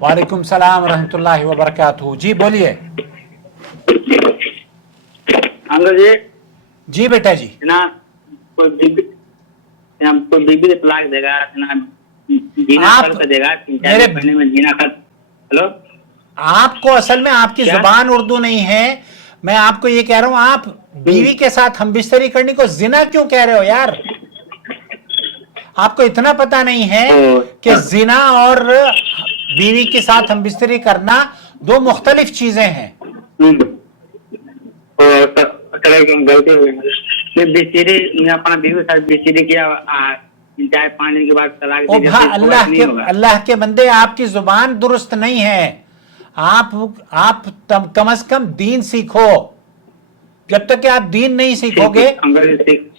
वालेकुम सलाम रहमतुल्लाहि व बरकातहू। जी बोलिए। अंकल जी, जी बेटा जी। ना कोई बीबी कोई बीबी को तलाक देगा ना, जीना आप कर देगा 3-4 मेरे महीने में जीना कर। हेलो, आपको असल में आपकी क्या? जुबान उर्दू नहीं है। मैं आपको ये कह रहा हूं, आप बीवी के साथ हमबिस्तरी करने को जिना क्यों कह रहे हो यार? आपको इतना पता नहीं है ओ, कि जिना और बीवी के साथ हमबिस्तरी करना दो मुख्तलिफ चीजें हैं। गलती हो गई। मैं बिस्तिरी मैं अपना बीवी के साथ बिस्तिरी किया, 4-5 दिन के बाद तलाक ओ दे दिया, भा तो इसके बाद नहीं होगा। अल्लाह के बंदे, आपकी जुबान दुरुस्त नहीं है। आप कम से कम दीन सीखो। जब तक कि आप दीन नहीं सीखोगे। अंकल जी,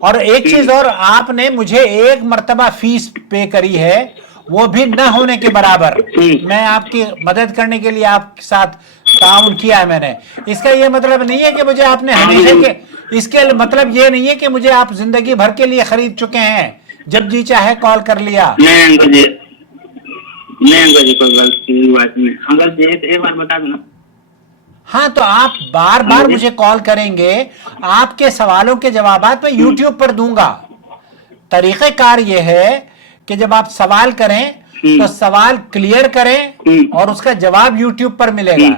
और एक चीज और, आपने मुझे एक मर्तबा फीस पे करी है, वो भी न होने के बराबर। मैं आपकी मदद करने के लिए आपके साथ ताउन किया है मैंने। इसका ये मतलब नहीं है कि मुझे आपने हमेशा के, इसके मतलब ये नहीं है कि मुझे आप जिंदगी भर के लिए खरीद चुके हैं, जब जी चाहे कॉल कर लिया। नहीं अंकल जी, नहीं अंकल जी, कोई गलती की बात नहीं। अंकल जी, एक बार बता दो ना। हाँ, तो आप बार अंकल बार जी, मुझे कॉल करेंगे, आपके सवालों के जवाब मैं यूट्यूब पर दूंगा। तरीक़ेकार यह है कि जब आप सवाल करें तो सवाल क्लियर करें और उसका जवाब यूट्यूब पर मिलेगा,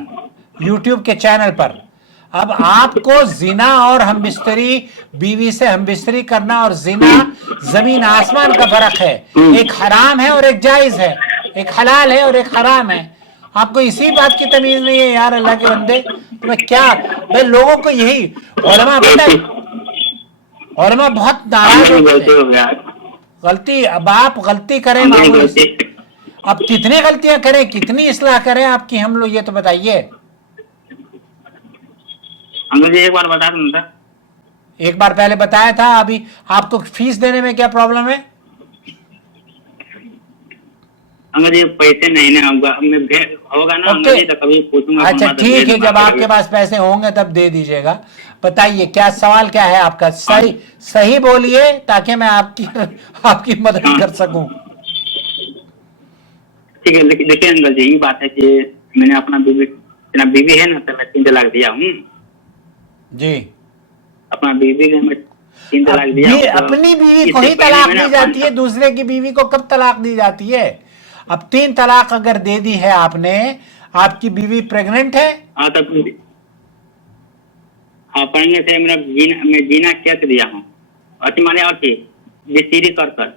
यूट्यूब के चैनल पर। अब आपको जिना और हमबिस्तरी, बीवी से हमबिस्तरी करना और जिना जमीन आसमान का फर्क है। एक हराम है और एक जायज है, एक हलाल है और एक हराम है। आपको इसी बात की तमीज नहीं है यार, अल्लाह के बंदे। तो मैं क्या, भाई लोगों को यही, उलमा पता है, उलमा बहुत नाराज अंकल जी, होते गलती हैं। हो गया। गलती, अब आप गलती करें अंकल जी, मामूली सी, गलती। अब कितनी गलतियां करें, कितनी इस्लाह करें आपकी हम लोग, ये तो बताइए। अंकल जी, एक बार बता दो ना। एक बार पहले बताया था, अभी आपको फीस देने में क्या प्रॉब्लम है? अंकल जी, पैसे नहीं ना होगा, होगा ना ओके, अंकल जी, तो कभी पूछूंगा, अच्छा तो दे ठीक है, दूंगा जब फिर। आपके पास पैसे होंगे तब दे दीजिएगा। बताइए क्या सवाल क्या है आपका, हाँ, सही सही बोलिए ताकि मैं आपकी आपकी मदद हाँ, कर सकूं। ठीक है। देखिए अंकल जी, ये बात है कि मैंने अपना बीवी है ना, तो मैं 3 तलाक दिया हूँ। जी। अपना बीवी को मैं 3 तलाक दिया हूँ, तो अपनी बीवी को इससे ही पहले तलाक मैंने दी जाती है, दूसरे की बीवी को कब तलाक दी जाती है? अब 3 तलाक अगर दे दी है आपने, आपकी बीवी प्रेग्नेंट है? हाँ, तब हाँ, पढ़ने से मैं जीना कैसे दिया हूँ, अति माने अति बिस्तिरी कर कर।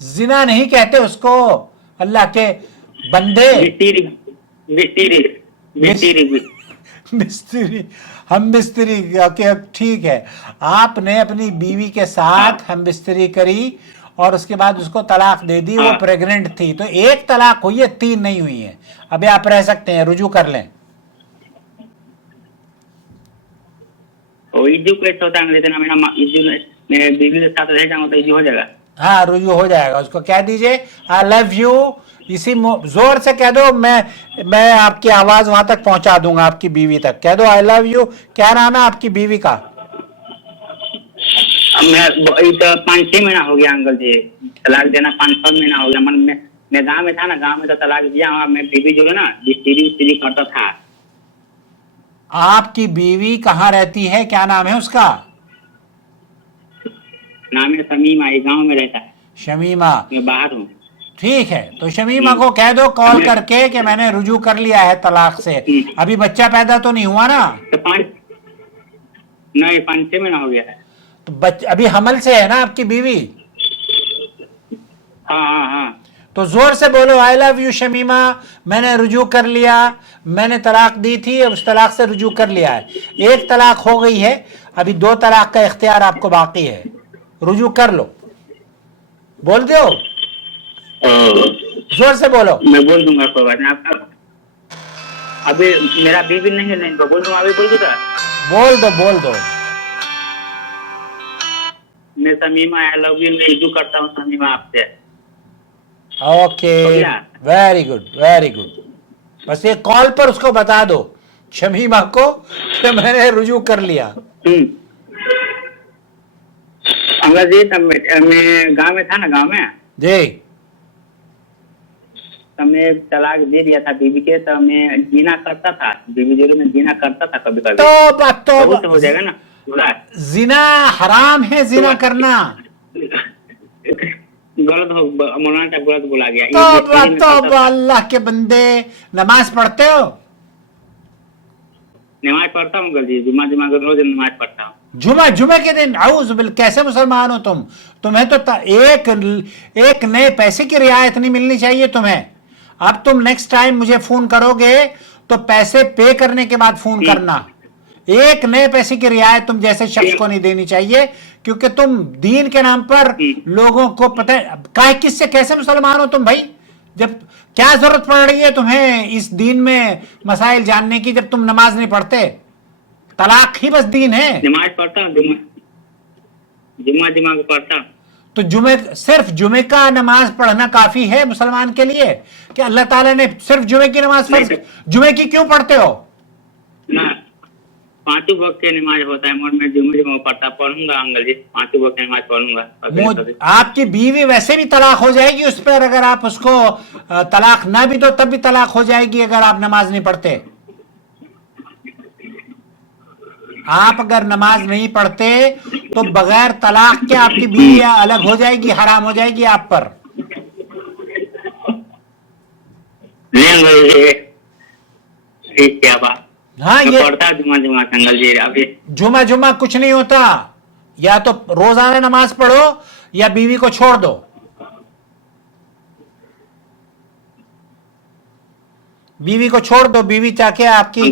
जिना नहीं कहते उसको, अल्लाह के बंदे। बिस्तिरी, बिस्तिरी, मिस बिस्तिरी। मिस्त्री, हम मिस्त्री। ओके, ठीक है। आपने अपनी बीवी के हाँ, साथ हम बिस्तरी करी और उसके बाद उसको तलाक दे दी, वो हाँ, प्रेग्नेंट थी, तो एक तलाक हुई है, 3 नहीं हुई है। अभी आप रह सकते हैं, रुजू कर लें। और इज्जू कैसे होता है? इतना इज्जू मेरे बीवी के साथ रह जाऊंगा तो इज्जू हो जाएगा। हाँ, रुजू हो जाएगा। उसको कह दीजिए आई लव यू, इसी जोर से कह दो। मैं आपकी आवाज वहां तक पहुंचा दूंगा, आपकी बीवी तक कह दो आई लव यू। क्या नाम है आपकी बीवी का? अब तो 5-6 महीना हो गया अंकल जी, तलाक देना 5-6 महीना हो गया। मैं गाँव में था ना, गाँव में तो तलाक दिया हूँ। मैं बीवी जो है ना, बिस्तिरी करता था। आपकी बीवी कहाँ रहती है, क्या नाम है उसका? नाम है शमीमा, ये गाँव में रहता है। शमीमा। मैं बाहर हूँ। ठीक है, तो शमीमा को कह दो कॉल करके कि मैंने रुजू कर लिया है तलाक से। अभी बच्चा पैदा तो नहीं हुआ ना? तो 5-6 महीना हो गया है। तो अभी हमल से है ना आपकी बीवी? हाँ, हाँ, हाँ। तो जोर से बोलो आई लव यू शमीमा, मैंने रुजू कर लिया, मैंने तलाक दी थी, उस तलाक से रुजू कर लिया है। एक तलाक हो गई है, अभी 2 तलाक का इख्तियार आपको बाकी है, रुजू कर लो। बोल दो, जोर से बोलो। मैं बोल दूंगा, कोई बात नहीं। अभी मेरा बीवी नहीं है, नहीं तो बोल दूंगा, अभी बोल दूंगा। बोल दो, बोल दो। मैं शमीमा आई लव यू, मैं इज्जू करता हूँ शमीमा आपसे। Okay, very good, very good. बस ये कॉल पर उसको बता दो शमीमा को कि मैंने रुजू कर लिया। अंकल जी, तब मैं गांव में था ना, गांव में जी। मैं तलाक दे दिया था बीवी के, तो मैं जीना करता था, बीवी जोड़े में जीना करता था कभी कभी। तो हो जाएगा ना पूरा। जिना हराम है, जिना करना। गलत हो, मौलाना साहब गलत बोला गया। तो अल्लाह के बंदे, नमाज पढ़ते हो? नमाज पढ़ता हूँ जी, जुम्मा जुम्मा का रोज नमाज पढ़ता हूँ। जुमे के दिन? कैसे मुसलमान हो तुम? तुम्हें तो एक नए पैसे की रियायत नहीं मिलनी चाहिए तुम्हें। अब तुम नेक्स्ट टाइम मुझे फोन करोगे तो पैसे पे करने के बाद फोन करना। एक नए पैसे की रियायत तुम जैसे शख्स को नहीं देनी चाहिए, क्योंकि तुम दीन के नाम पर लोगों को पता है किससे कैसे मुसलमान हो तुम भाई। जब क्या जरूरत पड़ रही है तुम्हें इस दीन में मसाइल जानने की, जब तुम नमाज नहीं पढ़ते? तलाक ही बस दीन है। नमाज पढ़ता हूँ, जुम्मा जुम्मा को पढ़ता हूँ। तो सिर्फ जुमे का नमाज पढ़ना काफी है मुसलमान के लिए? कि अल्लाह ताला ने सिर्फ जुमे की नमाज फर्ज, जुमे की क्यों पढ़ते हो? ना, पांचों वक्त की नमाज होता है, मैं जुम्मे जुम्मा पढ़ूंगा अंकल जी, पांचों वक्त की नमाज पढ़ूंगा। आपकी बीवी वैसे भी तलाक हो जाएगी उस पर, अगर आप उसको तलाक ना भी दो तब भी तलाक हो जाएगी अगर आप नमाज नहीं पढ़ते। आप अगर नमाज नहीं पढ़ते तो बगैर तलाक के आपकी बीवी अलग हो जाएगी, हराम हो जाएगी आप पर। क्या बात? हाँ, ये पढ़ता जुम्मा जुम्मा अंकल जी। अभी जुम्मा कुछ नहीं होता। या तो रोजाना नमाज पढ़ो या बीवी को छोड़ दो। बीवी को छोड़ दो, बीवी चाहे आपकी,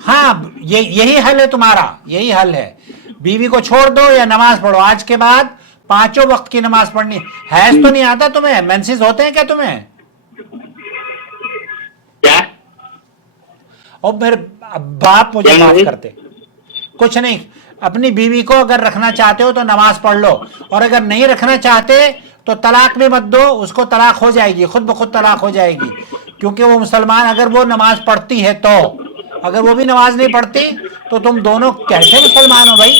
हाँ यही हल है तुम्हारा, यही हल है। बीवी को छोड़ दो या नमाज पढ़ो। आज के बाद पांचों वक्त की नमाज पढ़नी। हैज तो नहीं आता तुम्हें? मेंसेस होते हैं क्या तुम्हें? क्या? और मेरे बाप मुझे माफ करते। कुछ नहीं, अपनी बीवी को अगर रखना चाहते हो तो नमाज पढ़ लो, और अगर नहीं रखना चाहते तो तलाक भी मत दो, उसको तलाक हो जाएगी, खुद ब खुद तलाक हो जाएगी। क्योंकि वो मुसलमान, अगर वो नमाज पढ़ती है तो, अगर वो भी नमाज नहीं पढ़ती तो तुम दोनों कैसे मुसलमान हो भाई?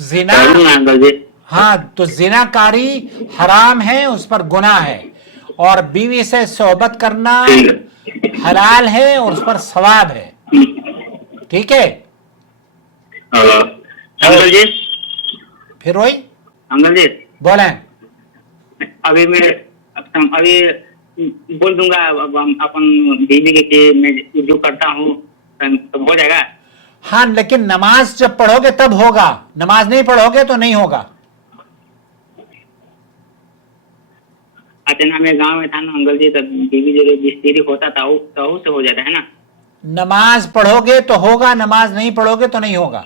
जिना, हाँ, तो जिनाकारी हराम है, उस पर गुनाह है, और बीवी से सोहबत करना हलाल है और उस पर सवाब है। ठीक है अंकल जी? फिर वही अंकल जी बोले, अभी मैं अभी बोल दूंगा अपन बीवी के कि मैं जो करता हूँ तो हो जाएगा। हाँ, लेकिन नमाज जब पढ़ोगे तब होगा, नमाज नहीं पढ़ोगे तो नहीं होगा। अच्छा ना, मैं गांव में था ना अंकल जी, तब बीवी जो बिस्तिरी होता था तो से हो जाता है ना। नमाज पढ़ोगे तो होगा, नमाज नहीं पढ़ोगे तो नहीं होगा।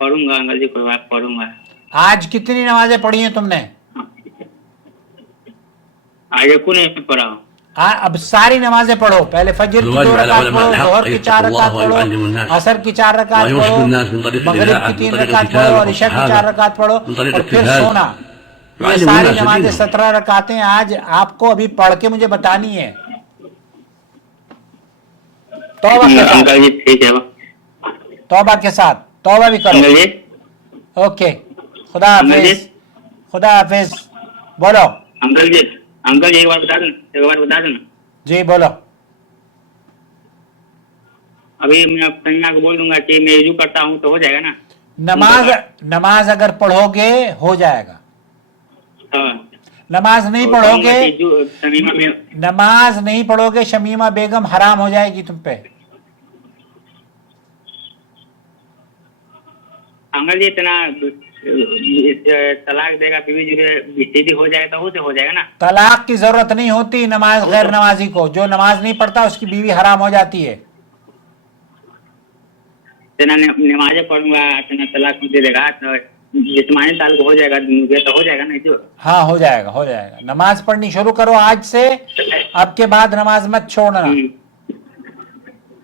पढ़ूंगा अंकल जी, कोई बात, पढ़ूंगा। आज कितनी नमाजें पढ़ी हैं तुमने? आज को नहीं पढ़ा हूँ। अब सारी नमाजें पढ़ो। पहले फजर की 2 रकात पढ़ो, जोहर की 4 रकात पढ़ो, असर की 4 रकात पढ़ो, मगरिब की 3 रकात पढ़ो और इशा की 4 रकात पढ़ो, और फिर सोना। ये सारी नमाजें 17 रकातें आज आपको अभी पढ़ के मुझे बतानी है। तौबा के साथ, ठीक है, तौबा के साथ, तौबा भी करो। ओके, खुदा हाफिज, खुदा हाफिज। बोलो अंकल जी, एक बार बता देना। जी बोलो। अभी मैं कन्या को बोल दूंगा कि मैं युजू करता हूँ तो हो जाएगा ना? नमाज अगर पढ़ोगे हो जाएगा। नमाज नहीं पढ़ोगे, नमाज नहीं पढ़ोगे शमीमा बेगम हराम हो जाएगी तुम पे। अंकल जी इतना तलाक देगा बीवी जो हो जाएगा तो हो जाएगा ना? तलाक की जरूरत नहीं होती नमाज गैर नमाजी को। जो नमाज नहीं पढ़ता उसकी बीवी हराम हो जाती है। नमाजें पढ़ूंगा, तलाक दे देगा तो जिस्मानी ताल्लुक हो जाएगा तो हो जाएगा ना जो? हाँ, हो जाएगा। नमाज पढ़नी शुरू करो आज से, अब के बाद नमाज मत छोड़ना।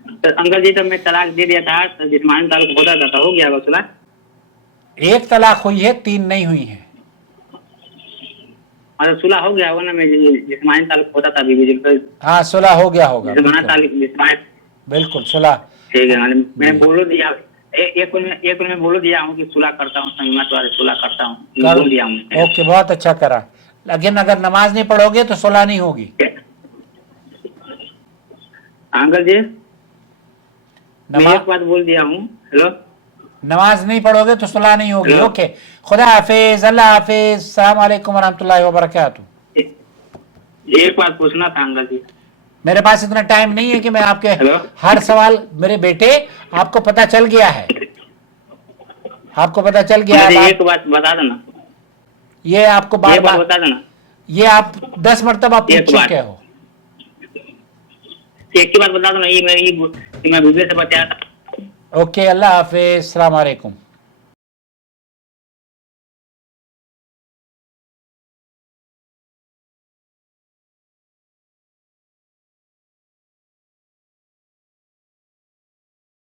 तो अंकल जी, तो मैं तलाक दे दिया था तो जिस्मानी ताल्लुक होता था तो हो गया सुलह? एक तलाक हुई है, 3 नहीं हुई है। अच्छा, सुलह हो गया होगा ना? मैं जिस्मानी ताल्लुक होता था बीवी। हाँ, सुलह हो गया होगा, बिल्कुल सुलह। ठीक है, मैं बोलो दिया एक में बोल दिया हूँ कि सुलह करता हूँ, संगमा द्वारा सुलह करता हूँ, कर बोल दिया हूँ। ओके, बहुत अच्छा करा। लेकिन अगर नमाज नहीं पढ़ोगे तो सुलह नहीं होगी। अंकल जी मैं नमाज एक बात बोल दिया हूँ। हेलो, नमाज नहीं पढ़ोगे तो सुलह नहीं होगी। हेलो। ओके, खुदा हाफिज, अल्लाह हाफिज, अस्सलाम वालेकुम वरहमतुल्लाहि वबरकातुहू। एक बात पूछना था अंकल जी। मेरे पास इतना टाइम नहीं है कि मैं आपके हेलो। हर सवाल, मेरे बेटे आपको पता चल गया है, आपको पता चल गया है। मुझे एक बात बता देना, ये आपको बार एक बात बार, बता देना। ये आप 10 मरतबा पूछ एक बार। चुके हो। एक ही बात बता देना, ये मैं वीडियो से बताया था। ओके, अल्लाह हाफिज, अस्सलाम वालेकुम।